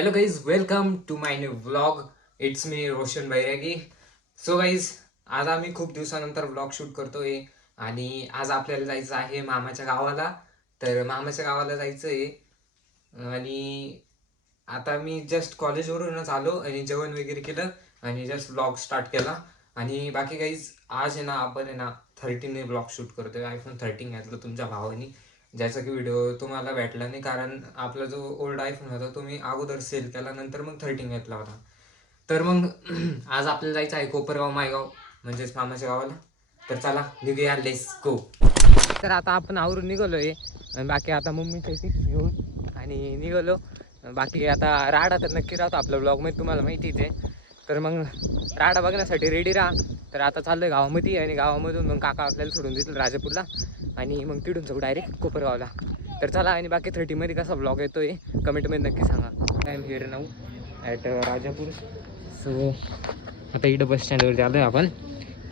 Hello guys, welcome to my new vlog. It's me Roshan Bairagi. So guys, आज आम्ही खूप दिवसानंतर व्लॉग शूट करतोय आणि आज आपल्याला जायचं आहे मामाच्या गावाला. तर मामाच्या गावाला जायचं आहे आणि आता मी जस्ट कॉलेजवरूनच आलो आणि जेवण वगैरे केलं आणि जस्ट व्लॉग स्टार्ट केला. आणि बाकी गाईज, आज आहे ना आपण आहे ना 13ने व्लॉग शूट करतोय. iPhone 13 घेतलं तुमच्या भावानी, ज्याचा की व्हिडिओ तुम्हाला भेटला नाही कारण आपला जो ओल्ड iPhone होता तो मी अगोदर सेल केला, नंतर मग 13 घेतला होता. तर मग आज आपल्याला जायचं आहे कोपरगाव मायगाव, म्हणजेच मामाच्या गावाला. तर चला निघूया, लेट्स गो. तर आता आपण आवरून निघालोय आणि बाकी आता मम्मीचे टिप्स घेऊन आणि निघालो. बाकी आता राडा तर नक्की राहतो आपल्या ब्लॉगमध्ये, तुम्हाला माहितीच आहे. तर मग राडा बघण्यासाठी रेडी राहा. तर आता चाललोय गावामध्ये आणि गावामधून मग काका आपल्याला सोडून देतील राजापूरला आणि मग तिथून जाऊ डायरेक्ट कोपरगावला. तर चला, आणि बाकी 30मध्ये कसा ब्लॉग येतोय कमेंटमध्ये नक्की सांगा. I am here now at Rajapur. So आता इथं बस स्टँडवरती आलो आहे आपण.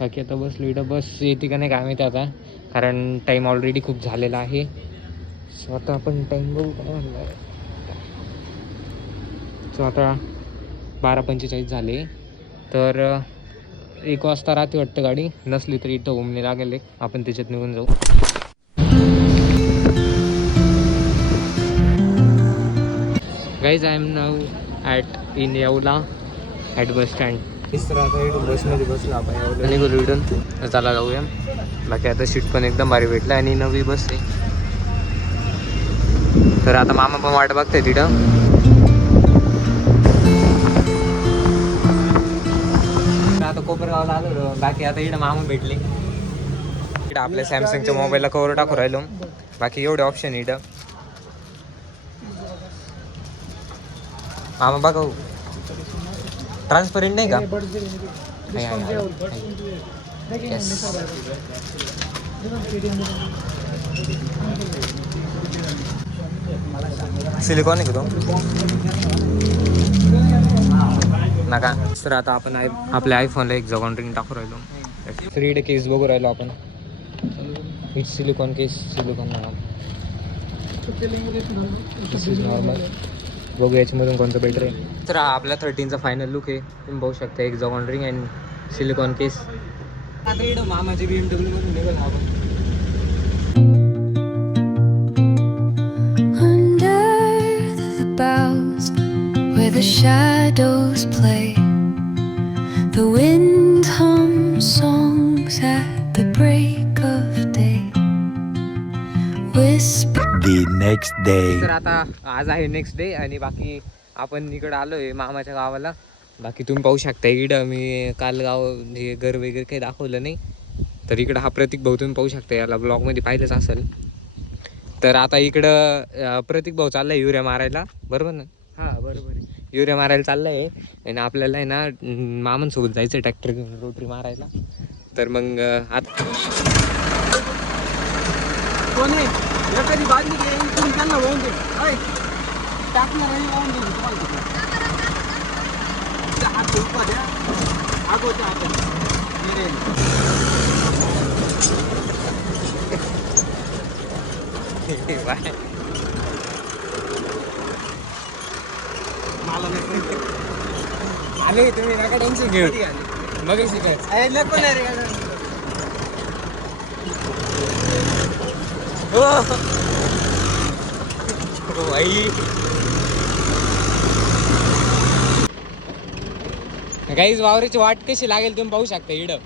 बाकी आता बसलो, इथं बस येते का नाही काय माहिती आता, कारण टाईम ऑलरेडी खूप झालेला आहे. सो आता आपण टाईम बघू काय म्हणलं आहे. सो आता 12:45 झाले. तर 1 वाजता राहते वाटतं गाडी, नसली तरी इथं ओमनी लागेल एक, आपण त्याच्यात निघून जाऊ. Guys, I am now at in Yeola at bus stand. बसमध्ये बसलो आपण निघालो इथून. चला जाऊया. बाकी आता सीट पण एकदम भारी भेटलं आणि नवी बस आहे. तर आता मामा पण वाट बघताय तिथं. आता कोपरगावला आलो. बाकी आता इकडं मामा भेटले. इकडं आपल्या सॅमसंगच्या मोबाईलला कवर टाकू राहिलो. बाकी एवढे ऑप्शन इथं. मामा बघा, ट्रान्सपरंट नाही का? सिलिकॉन आहे का तो? नका. तर आता आपण आपल्या आयफोनला एक जगॉन रिंग टाकू राहिलो. 3D केस बघू राहिलो आपण. It's silicon case, silicon normal. बघू याच्यामधून कोणतं बेटर आहे. तर आपल्या 13चा फायनल लुक आहे. तुम्ही बघू शकता, एक जगॉन रिंग अँड सिलिकॉन केस. आता इकडं मामाची BMW मधून निघाल आपण. Where the shadows play, the wind hums songs at the break of day. Whisper the next day. तर आता आज आहे नेक्स्ट डे आणि बाकी आपण इकडं आलोय मामाच्या गावाला. बाकी तुम्ही पाहू शकता इकडं मी काल गाव हे घर वगैरे काही दाखवलं नाही. तर इकडं हा प्रतीक भाऊ तुम्ही पाहू शकता, याला ब्लॉगमध्ये पाहिलंच असेल. तर आता इकडं प्रतीक भाऊ चाललाय युरिया मारायला, बरोबर ना? हां बरोबर आहे, युरिया मारायला चाललाय. आणि आपल्याला आहे ना मामांसोबत जायचं ट्रॅक्टर घेऊन रोटरी मारायला. तर मग आता कोण आहे एखादी बादली घेऊन त्यांना वाहून दे, टाकणार आणि वाहून दे. हात उभा द्या, आगोच्या हातात आले तुम्ही, नका टेन्शन घेऊ. मग शिकाय नको नाही रे. गाईज, वावरीची वाट कशी लागेल तुम्ही पाहू शकता इकडं.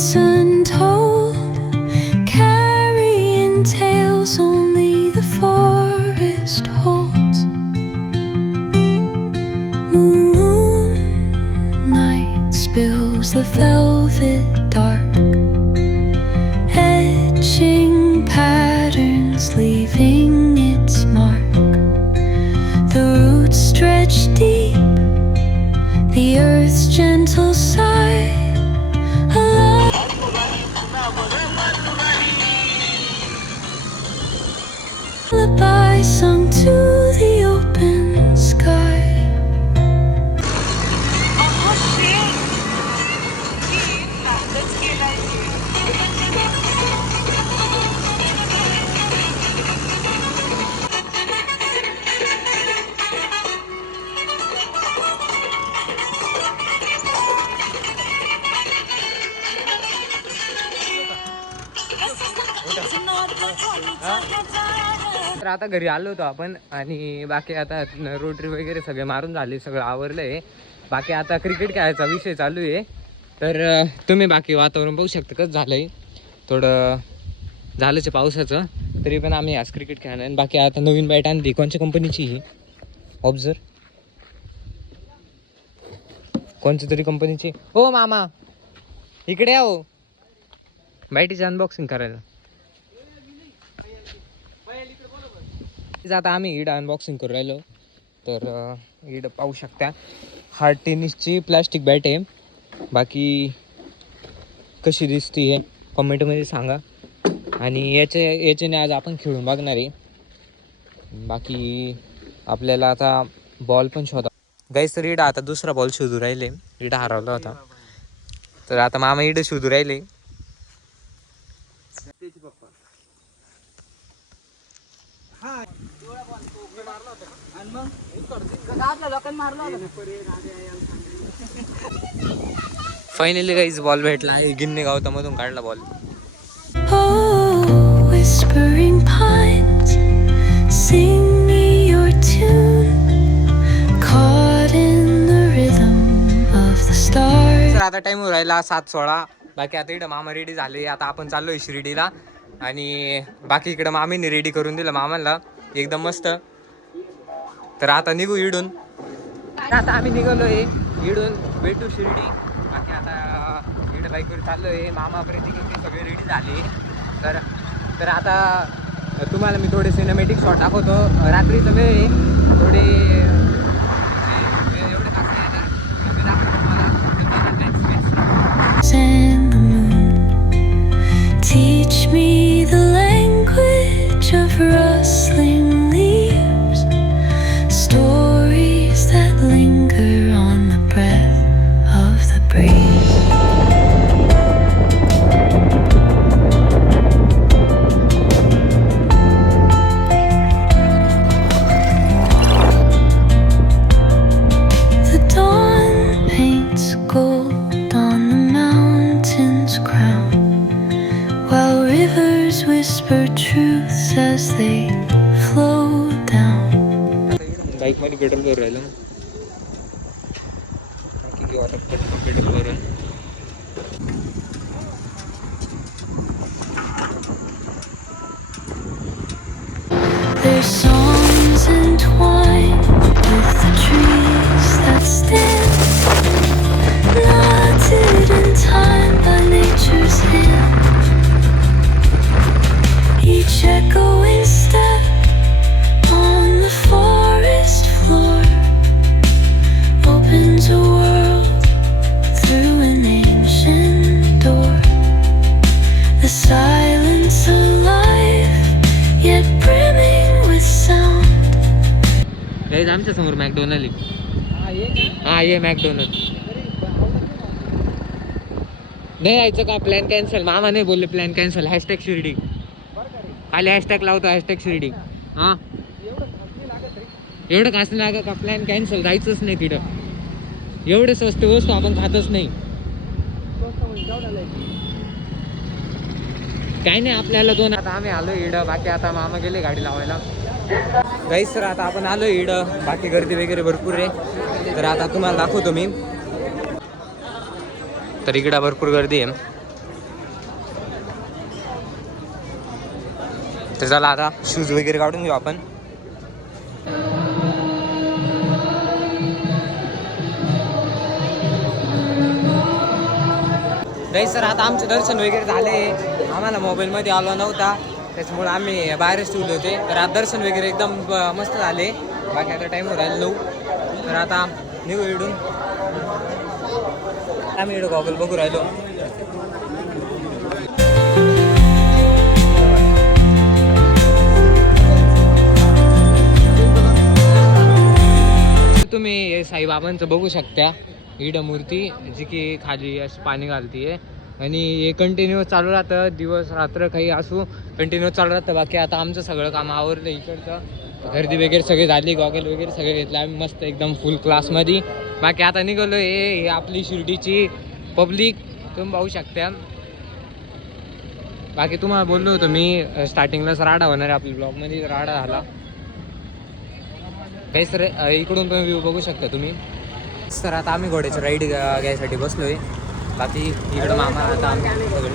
secrets untold, carrying tales only the forest holds. Moonlight spills the velvet dark, etching patterns, leaving its mark. The roots stretch deep, the earth's gentle sigh, a lullaby sung to the open sky. तर आता घरी आलो होतो आपण आणि बाकी आता rotary वगैरे सगळे मारून झाले, सगळं आवरलंय. बाकी आता क्रिकेट खेळायचा विषय चालू आहे. तर तुम्ही बाकी वातावरण पाहू शकता कसं झालंय, थोडं झालंच आहे पावसाचं, तरी पण आम्ही आज क्रिकेट खेळणार. आणि बाकी आता नवीन बॅट आणली, कोणत्या कंपनीची ही ऑब्झर्व, कोणत्या तरी कंपनीची. हो मामा इकडे या हो, बॅटीची अनबॉक्सिंग करायला. आता आम्ही ईड अनबॉक्सिंग करू राहिलो. तर ईड पाहू शकता, हार्ड टेनिसची प्लॅस्टिक बॅट आहे. बाकी कशी दिसती आहे कमेंटमध्ये सांगा. आणि याच्याने आज आपण खेळून बघणार आहे. बाकी आपल्याला आता बॉल पण शोधा गाईस. तर ईड आता दुसरा बॉल शोधू राहिले, ईड हरवला होता. तर आता मामा ईड शोधू राहिले. फायनली गाईज बॉल भेटला आहे, गिन्नी गावतामधून काढला ball. Oh, whispering pines, sing me your tune, caught in the rhythm of the stars. तर आता टाइम राहिला 7:16. बाकी आता इकडं मामा रेडी झाले. आता आपण चाललोय शिर्डीला. आणि बाकी इकडं मामीने रेडी करून दिलं मामाला एकदम मस्त. तर आता निघू इडून. आता आम्ही निघालोय इडून, भेटू शिर्डी. बाकी आता इकडं बाईकवर चाललोय, मामापर्यंत ते सगळे रेडी झाले. तर आता तुम्हाला मी थोडे सिनेमॅटिक शॉट दाखवतो. रात्रीचं वेळ आहे, थोडे एवढे तास नाही येणार, मी दाखवतो तुम्हाला. And the moon teach me the language of rustling leaves, stories that linger on the breath of the breeze. The dawn paints gold on the mountain's crown, while rivers whisper truths as they flow down. Bike मध्ये petrol भरू राहिलं. बाकी petrol भरून Their songs entwined with the trees that stand, knotted in time by nature's hand. Each echoing step on the forest floor opens a world through an ancient door. The silence alive, yet brimming with sound. Guys आमच्या समोर McDonald आहे. हा ये McDonald. नाही यायचं का, plan cancel. मामा नाही बोलले प्लॅन कॅन्सल. हॅशटॅग शिर्डी आले, हॅशटॅग लावतो हॅशटॅग शिर्डी. हां एवढं कास लागा का, प्लॅन कॅन्सल, जायचंच नाही तिथं. एवढे स्वस्त वस्तू आपण खातच नाही. काही नाही आपल्याला दोन. आता आम्ही आलो इड, बाकी आता मामा गेले गाडी लावायला. गाईस सर आता आपण आलो इड, बाकी गर्दी वगैरे भरपूर आहे. तर आता तुम्हाला दाखवतो मी. तर इकडं भरपूर गर्दी आहे. तर चला आता शूज वगैरे काढून घेऊ आपण. नाही सर, आता आमचे दर्शन वगैरे झाले. आम्हाला मोबाईलमध्ये आलो नव्हता, त्याच्यामुळे आम्ही बाहेरच ठेवले होते. तर आता दर्शन वगैरे एकदम मस्त झाले. बाकी आता टाईम राहिला 9. तर आता निघू इकडून. आम्ही इकडं गॉगल बघू राहिलो. तुम्ही साईबाबांचं बघू शकता. इकडं मूर्ती जी की खाली अशी पाणी घालतीये आणि हे कंटिन्यू चालू राहतं. दिवस रात्र काही असू कंटिन्यू चालू राहतं. बाकी आता आमचं सगळं काम आवरलं. इकडचं गर्दी वगैरे सगळी झाली. गॉगल वगैरे सगळे घेतले आम्ही मस्त एकदम फुल क्लासमध्ये. बाकी आता निघालो. हे आपली शिर्डीची पब्लिक तुम्ही पाहू शकता. बाकी तुम्हाला बोललो होतो मी स्टार्टिंगलाच राडा होणार आहे आपल्या ब्लॉगमध्ये. राडा झाला काही सर. इकडून पण व्ह्यू बघू शकता तुम्ही. सर आता आम्ही घोड्याची राईड घ्यायसाठी बसलोय. बाकी इकडं मामा आता आम्ही सगळे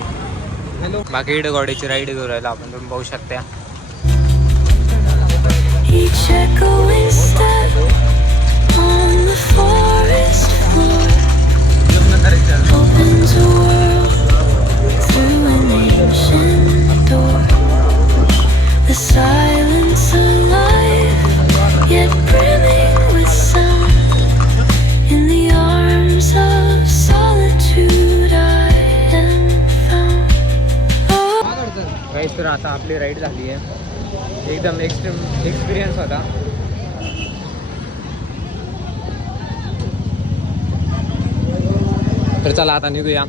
हॅलो. बाकी इकडं घोड्याची राईड घेऊन राहिलो आपण. तुम्ही पाहू शकता. Each echoing step on the forest floor opens a world through an ancient door. The silence alive, yet brimming with sound. In the arms of solitude I am found. काही तर आता आपली राईड झाली आहे. एकदम एक्स्ट्रीम एक्सपिरियन्स होता. तर चला आता निघूया.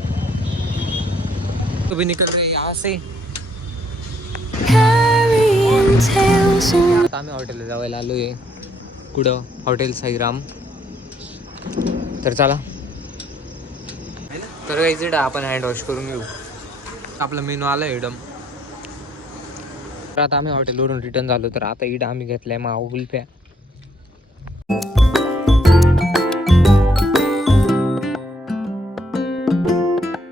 तुम्ही निकल रहे यहाँ से. Carrying tales on आता आम्ही हॉटेलला जायला आलोय. कुठं? हॉटेल साईराम. तर चला. तर काही जिडा आपण हँड वॉश करून घेऊ. आपला मेनू आला एकदम. तर आता आम्ही हॉटेलवरून रिटर्न झालो. तर आता इडं आम्ही घेतलाय माऊ कुल्फ्या.